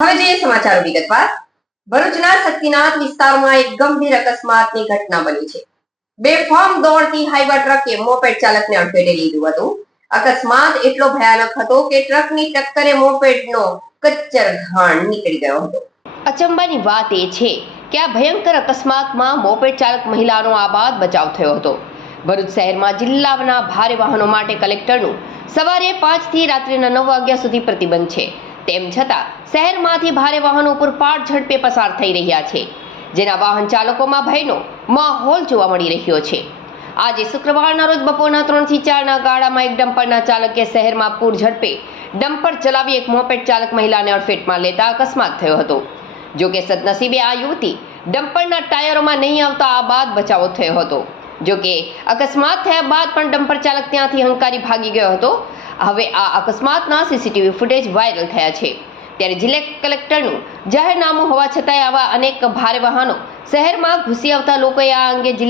હવે જોઈએ સમાચારો વિગતવાર. ભરૂચના શક્તિનાથ વિસ્તારમાં એક ગંભીર અકસ્માતની ઘટના બની છે. બેફામ દોડતી હાઈવા ટ્રકે મોપેડ ચાલકને અડફેટે લીધું હતું. અકસ્માત એટલો ભયાનક હતો કે ટ્રકની ટક્કરે મોપેડનો કચ્ચર ઘાણ નીકળી ગયો હતો. અચંબાની વાત એ છે કે આ ભયંકર અકસ્માતમાં મોપેડ ચાલક મહિલાનો આબાદ બચાવ થયો હતો. ભરૂચ શહેરમાં જિલ્લાના ભારે વાહનો માટે કલેક્ટરનું સવારે પાંચથી રાત્રિના નવ વાગ્યા સુધી પ્રતિબંધ છે. તેમ છતાં શહેરમાંથી ભારે વાહનો પૂરપાટ ઝડપે પસાર થઈ રહ્યા છે, જેના વાહન ચાલકોમાં ભયનો માહોલ જોવા મળી રહ્યો છે. આજે શુક્રવારના રોજ બપોરના ત્રણથી ચારના ગાળામાં એક ડમ્પરના ચાલકે શહેરમાં પૂર ઝડપે ડમ્પર ચલાવી એક મોપેટ ચાલક મહિલાને અડફેટમાં લેતા અકસ્માત થયો હતો. જો કે સદનસીબે આ યુવતી ડમ્પરના ટાયરોમાં નહીં આવતા આ બાદ બચાવો થયો હતો. જો કે અકસ્માત થયા બાદ પણ ડમ્પર ચાલક ત્યાંથી હંકારી ભાગી ગયો હતો. હવે આ અકસ્માતના સીસીટીવી ફૂટેજ વાયરલ થયા છે. ત્યારે જિલ્લા કલેક્ટરનું જાહેરનામું હોવા છતાંય આવા અનેક ભારે વાહનો શહેરમાં ઘૂસી આવતા લોકોએ આ અંગે જિલ્લા